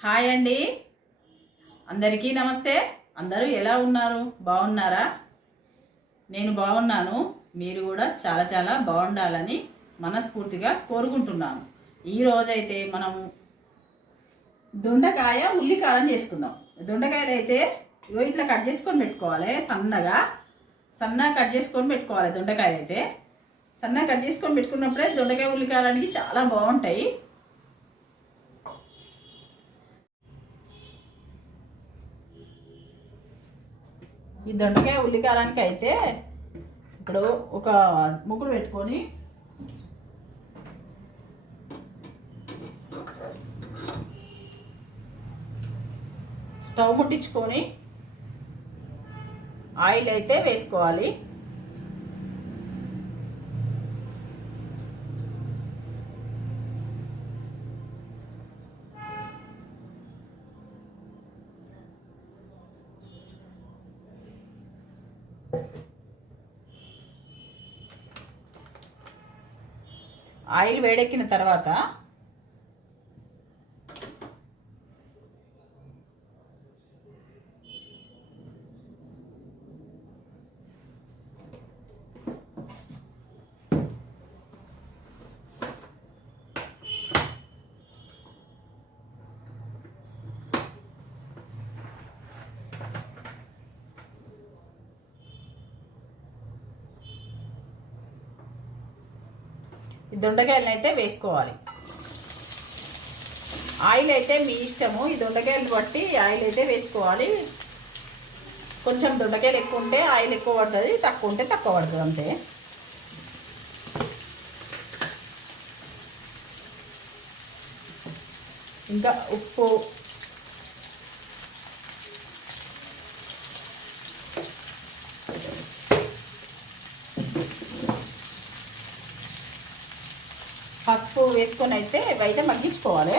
Hi అండి. అందరికీ నమస్తే. అందరూ ఎలా ఉన్నారు? బాగున్నారా? నేను బాగున్నాను. మీరు కూడా చాలా చాలా బాగుండాలని మనస్ఫూర్తిగా కోరుకుంటున్నాను. ఈ రోజైతే మనం దొండకాయ ఉల్లికారం చేసుకుందాం. దొండకాయలు అయితే ఇగో ఇట్లా కట్ చేసుకొని పెట్టుకోవాలి సన్నగా. సన్నగా కట్ చేసుకొని పెట్టుకోవాలి దొండకాయలు అయితే. సన్నగా కట్ చేసుకొని పెట్టుకున్నప్పుడే దొండకాయ ఉల్లికారానికి చాలా బాగుంటాయి. ఈ దొండకాయ ఉల్లికారానికి అయితే ఇప్పుడు ఒక ముగ్గురు పెట్టుకొని స్టవ్ ముట్టించుకొని ఆయిల్ అయితే వేసుకోవాలి. ఆయిల్ వేడెక్కిన తర్వాత దొండకాయలను అయితే వేసుకోవాలి. ఆయిల్ అయితే మీ ఇష్టము. ఈ దొండకాయలు బట్టి ఆయిల్ అయితే వేసుకోవాలి. కొంచెం దొండకాయలు ఎక్కువ ఉంటే ఆయిల్ ఎక్కువ పడుతుంది. తక్కువ ఉంటే తక్కువ పడుతుంది అంతే. ఇంకా ఉప్పు వేసుకొని అయితే ఇవైతే మగ్గించుకోవాలి.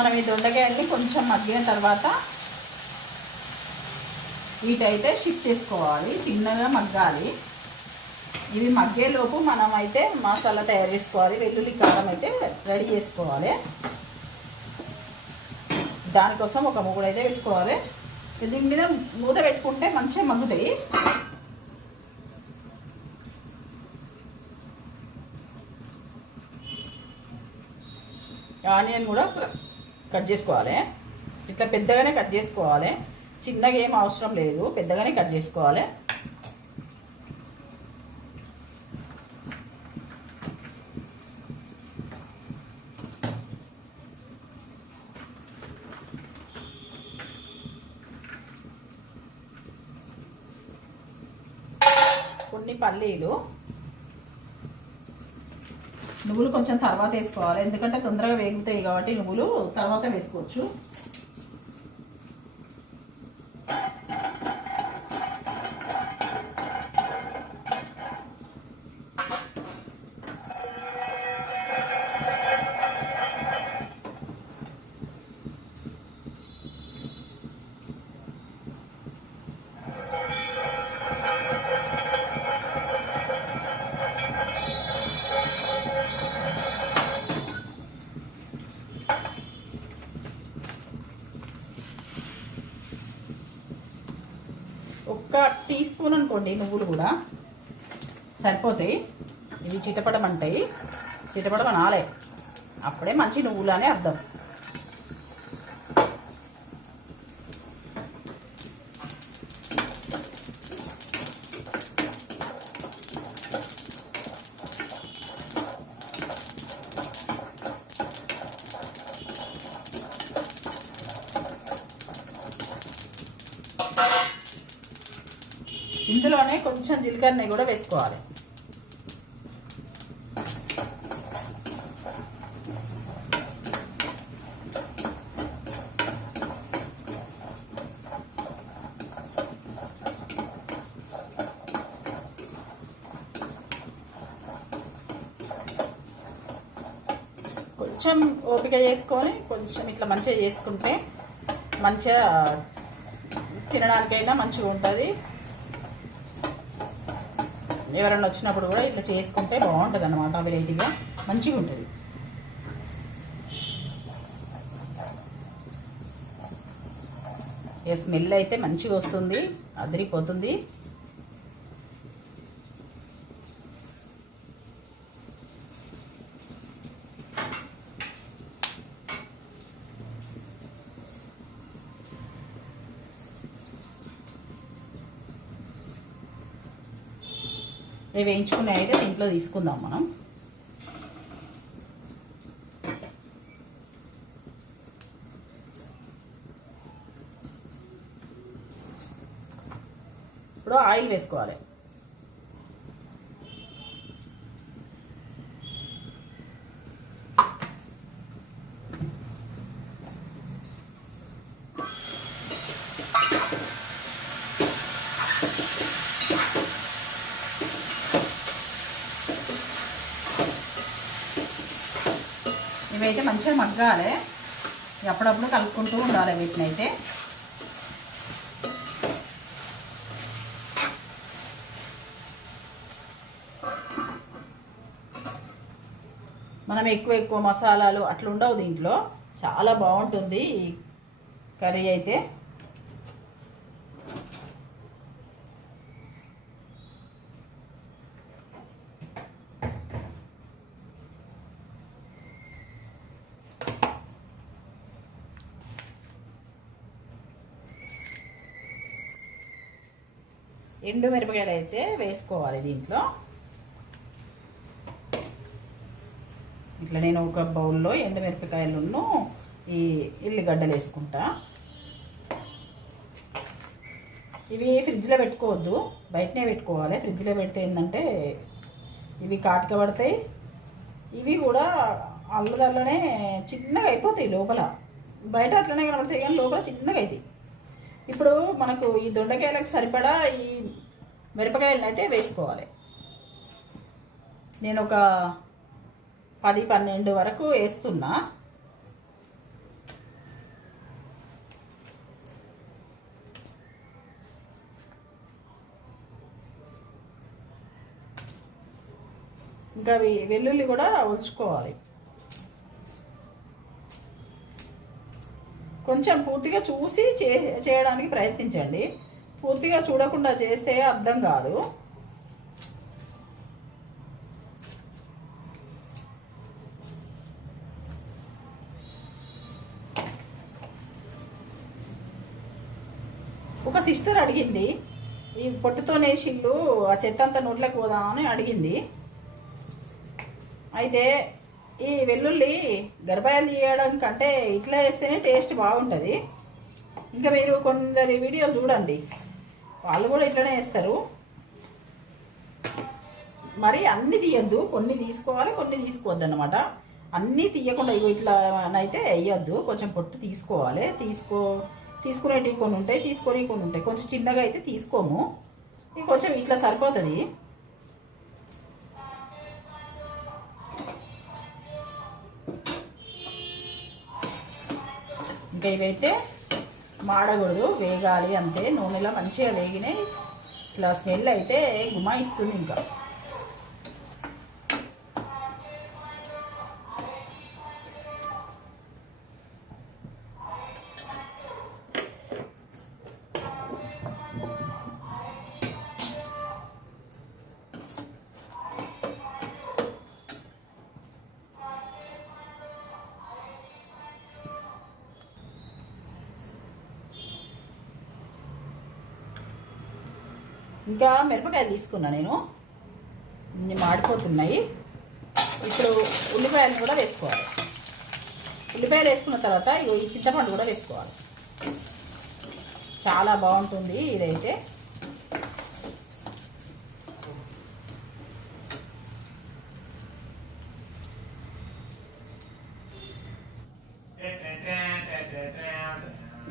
మనం ఈ దొండకాయల్ని కొంచెం మగ్గిన తర్వాత వీటైతే షిఫ్ట్ చేసుకోవాలి చిన్నగా మగ్గాలి. ఇవి మగ్గేలోపు మనం అయితే మసాలా తయారు చేసుకోవాలి వెల్లుల్లి కారం అయితే రెడీ చేసుకోవాలి. దానికోసం ఒక మూడు అయితే పెట్టుకోవాలి. దీని మీద మూత పెట్టుకుంటే మంచిగా మగ్గుతాయి. ఆనియన్ కూడా కట్ చేసుకోవాలి. ఇట్లా పెద్దగానే కట్ చేసుకోవాలి. చిన్నగా ఏం అవసరం లేదు. పెద్దగానే కట్ చేసుకోవాలి. కొన్ని పల్లీలు నువ్వులు కొంచెం తర్వాత వేసుకోవాలి. ఎందుకంటే తొందరగా వేగుతాయి కాబట్టి నువ్వులు తర్వాత వేసుకోవచ్చు. అనుకోండి నువ్వులు కూడా. సరిపోతాయి. ఇవి చిటపడమంటాయి. చిటపడమనాలే. అప్పుడే మంచి నువ్వులు అనే అర్థం. ఇందులోనే కొంచెం జీలకర్రని కూడా వేసుకోవాలి. కొంచెం ఓపిక చేసుకొని కొంచెం ఇట్లా మంచిగా చేసుకుంటే మంచిగా తినడానికైనా మంచిగా ఉంటుంది. ఎవరైనా వచ్చినప్పుడు కూడా ఇట్లా చేసుకుంటే బాగుంటుంది అనమాట వెరైటీగా. మంచిగా ఉంటుంది. స్మెల్ అయితే మంచిగా వస్తుంది అదిరిపోతుంది. ఇవి వేయించుకునే అయితే దీంట్లో తీసుకుందాం మనం. ఇప్పుడు ఆయిల్ వేసుకోవాలి ఇవైతే మంచిగా మగ్గాలి. ఎప్పుడప్పుడు కలుపుకుంటూ ఉండాలి వీటిని అయితే. మనం ఎక్కువ ఎక్కువ మసాలాలు అట్లా ఉండవు దీంట్లో. చాలా బాగుంటుంది ఈ కర్రీ అయితే. ఎండు మిరపకాయలు అయితే వేసుకోవాలి దీంట్లో. ఇట్లా నేను ఒక బౌల్లో ఎండు మిరపకాయలను ఈ ఎల్లిగడ్డలు వేసుకుంటా. ఇవి ఫ్రిడ్జ్లో పెట్టుకోవద్దు బయటనే పెట్టుకోవాలి. ఫ్రిడ్జ్లో పెడితే ఏంటంటే ఇవి కాటుక పడతాయి. ఇవి కూడా అల్లదల్లనే చిన్నగా అయిపోతాయి లోపల. బయట అట్లనే కనబడతాయి కానీ లోపల చిన్నగా అవుతాయి ఇప్పుడు మనకు ఈ దొండకాయలకు సరిపడా ఈ మిరపకాయలను అయితే వేసుకోవాలి. నేను ఒక పది పన్నెండు వరకు వేస్తున్నా. ఇంకా అవి వెల్లుల్లి కూడా ఉంచుకోవాలి. కొంచెం పూర్తిగా చూసి చే చేయడానికి ప్రయత్నించండి. పూర్తిగా చూడకుండా చేస్తే అర్థం కాదు. ఒక సిస్టర్ అడిగింది ఈ పొట్టుతో నేసిళ్ళు ఆ చెత్త అంతా నోట్లోకి పోదామని అడిగింది. అయితే ఈ వెల్లుల్లి గర్భాయాలు తీయడం కంటే ఇట్లా వేస్తేనే టేస్ట్ బాగుంటుంది. ఇంకా మీరు కొందరి వీడియోలు చూడండి. వాళ్ళు కూడా ఇట్లనే వేస్తారు మరి అన్ని తీయద్దు. కొన్ని తీసుకోవాలి కొన్ని తీసుకోవద్దు అనమాట అన్నీ తీయకుండా ఇగో ఇట్లా అయితే వేయద్దు కొంచెం పొట్టు తీసుకోవాలి. తీసుకో తీసుకునేటివి కొన్ని ఉంటాయి తీసుకొని కొన్ని ఉంటాయి. కొంచెం చిన్నగా అయితే తీసుకోము. ఇది కొంచెం ఇట్లా సరిపోతుంది. ఇంకా ఇవైతే మాడకూడదు వేగాలి అంతే. నూనెలో మంచిగా వేగినాయి ఇట్లా స్మెల్ అయితే గుమాయిస్తుంది ఇంకా. ఇంకా మిరపకాయలు తీసుకున్నా నేను. ఇన్ని మాడిపోతున్నాయి. ఇప్పుడు ఉల్లిపాయలు కూడా వేసుకోవాలి. ఉల్లిపాయలు వేసుకున్న తర్వాత ఇగో ఈ చింతపండు కూడా వేసుకోవాలి. చాలా బాగుంటుంది ఇదైతే.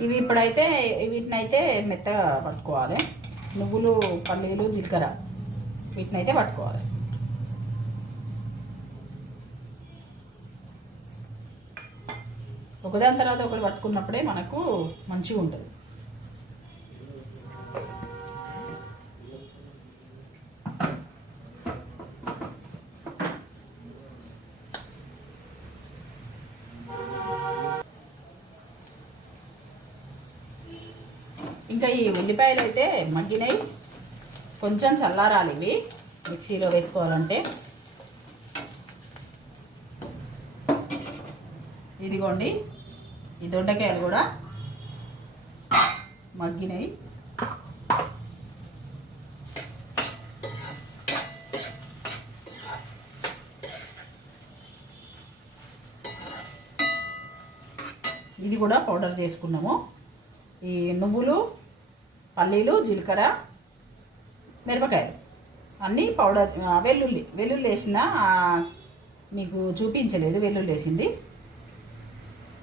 ఇవి ఇప్పుడైతే వీటినైతే మెత్తగా పట్టుకోవాలి. నువ్వులు పల్లీలు జీలకర్ర. వీటినైతే పట్టుకోవాలి. ఒకదాని తర్వాత ఒకటి పట్టుకున్నప్పుడే మనకు మంచిగా ఉంటుంది ఈ ఉల్లిపాయలు అయితే మగ్గినాయి. కొంచెం చల్లారాలి ఇవి. మిక్సీలో వేసుకోవాలంటే. ఇదిగోండి. ఈ దొండకాయలు కూడా మగ్గినాయి. ఇది కూడా పౌడర్ చేసుకున్నాము. ఈ నువ్వులు పల్లీలు జీలకర్ర మిరపకాయలు. అన్నీ పౌడర్ వెల్లుల్లి. వెల్లుల్లి వేసిన మీకు చూపించలేదు వెల్లుల్లి వేసింది.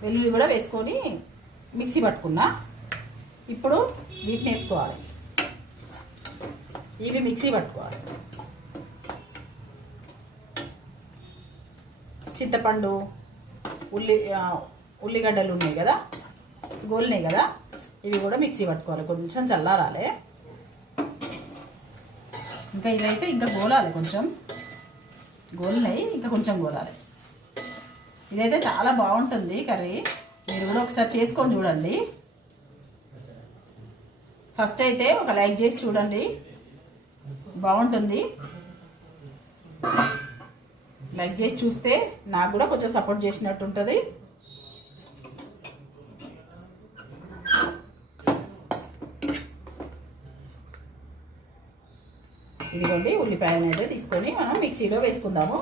వెల్లుల్లి కూడా వేసుకొని మిక్సీ పట్టుకున్నా. ఇప్పుడు వీటిని వేసుకోవాలి. ఇవి మిక్సీ పట్టుకోవాలి. చింతపండు ఉల్లి ఉల్లిగడ్డలు ఉన్నాయి కదా? గోలినాయి కదా? ఇవి కూడా మిక్సీ పట్టుకోవాలి. కొంచెం చల్లారాలి. ఇంకా ఇదైతే ఇంకా గోలాలి కొంచెం. గోలినాయి ఇంకా కొంచెం గోలాలి. ఇదైతే చాలా బాగుంటుంది కర్రీ. మీరు కూడా ఒకసారి చేసుకొని చూడండి. ఫస్ట్ అయితే ఒక లైక్ చేసి చూడండి. బాగుంటుంది. లైక్ చేసి చూస్తే నాకు కూడా కొంచెం సపోర్ట్ చేసినట్టు ఉంటుంది. ఉల్లిపాయలను అయితే తీసుకొని మనం మిక్సీలో వేసుకుందాము.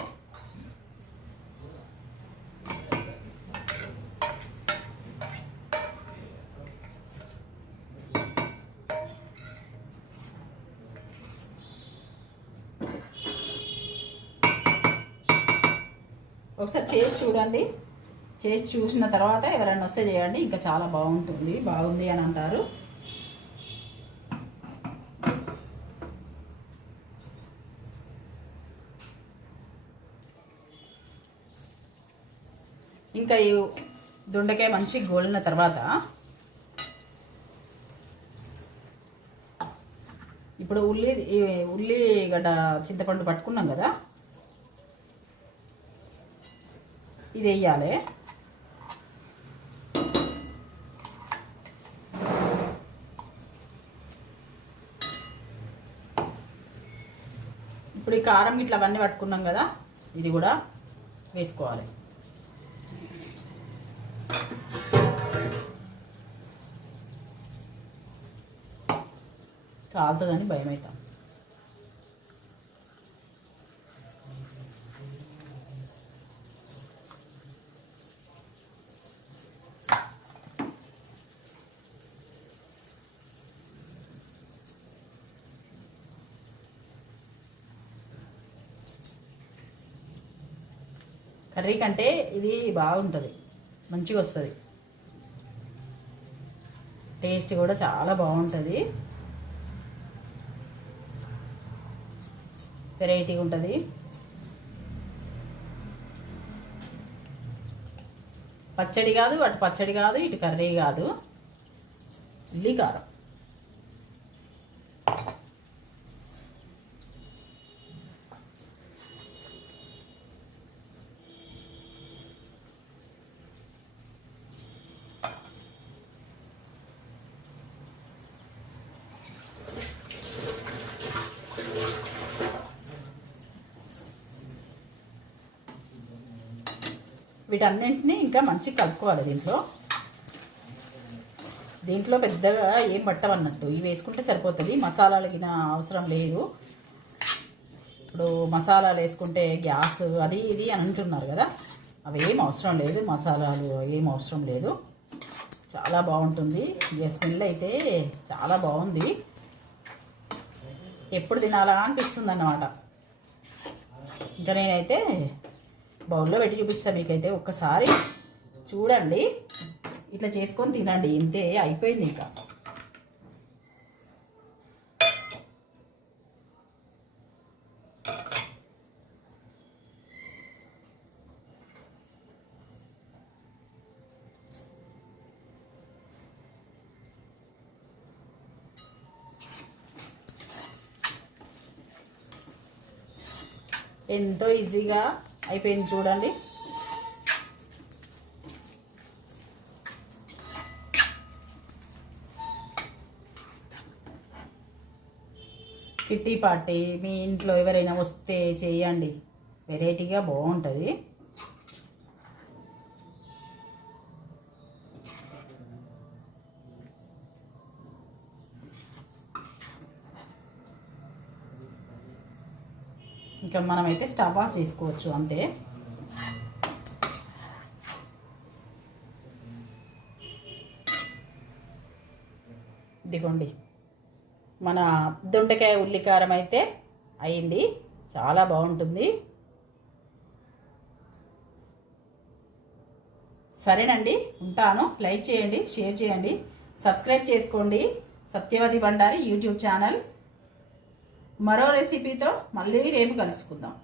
ఒకసారి చేసి చూడండి. చేసి చూసిన తర్వాత ఎవరైనా వస్తే చేయండి ఇంకా చాలా బాగుంటుంది బాగుంది అని అంటారు. ఇంకా దొండకాయ మంచి గోలిన తర్వాత ఇప్పుడు ఉల్లి ఉల్లి ఉల్లిగడ్డ చింతపండు పట్టుకున్నాం కదా ఇది వేయాలి. ఇప్పుడు ఈ కారం ఇట్లా అవన్నీ పట్టుకున్నాం కదా ఇది కూడా వేసుకోవాలి. కాలుతుందని భయం అవుతాం కర్రీ కంటే ఇది బాగుంటుంది. మంచిగా వస్తుంది టేస్ట్ కూడా చాలా బాగుంటుంది. వెరైటీగా ఉంటుంది. పచ్చడి కాదు అటు పచ్చడి కాదు ఇటు కర్రీ కాదు. ఇల్లి కారం. వీటన్నింటినీ ఇంకా మంచిగా కలుపుకోవాలి దీంట్లో. దీంట్లో పెద్దగా ఏం పట్టవన్నట్టు. ఇవి వేసుకుంటే సరిపోతుంది. మసాలాలు గిన అవసరం లేదు. ఇప్పుడు మసాలాలు వేసుకుంటే గ్యాస్ అది ఇది అని అంటున్నారు కదా. అవి ఏం అవసరం లేదు. మసాలాలు ఏం అవసరం లేదు. చాలా బాగుంటుంది. ఇక స్మెల్ అయితే చాలా బాగుంది. ఎప్పుడు తినాలా అనిపిస్తుంది అన్నమాట ఇంకా నేనైతే బౌల్లో పెట్టి చూపిస్తాను మీకైతే ఒక్కసారి. చూడండి. ఇట్లా చేసుకొని తినండి. ఇంతే అయిపోయింది ఇంకా. ఎంతో ఈజీగా అయిపోయింది చూడండి. కిట్టి పార్టీ మీ ఇంట్లో ఎవరైనా వస్తే చేయండి. వెరైటీగా బాగుంటుంది. ఇంకా మనమైతే స్టవ్ ఆఫ్ చేసుకోవచ్చు అంతే. ఇదిగోండి. మన దొండకాయ ఉల్లికారం అయితే అయింది. చాలా బాగుంటుంది. సరేనండి ఉంటాను. లైక్ చేయండి షేర్ చేయండి. సబ్స్క్రైబ్ చేసుకోండి. Satyavathi Bandari YouTube channel. మరో రెసిపీతో మళ్ళీ రేపు కలుసుకుందాం.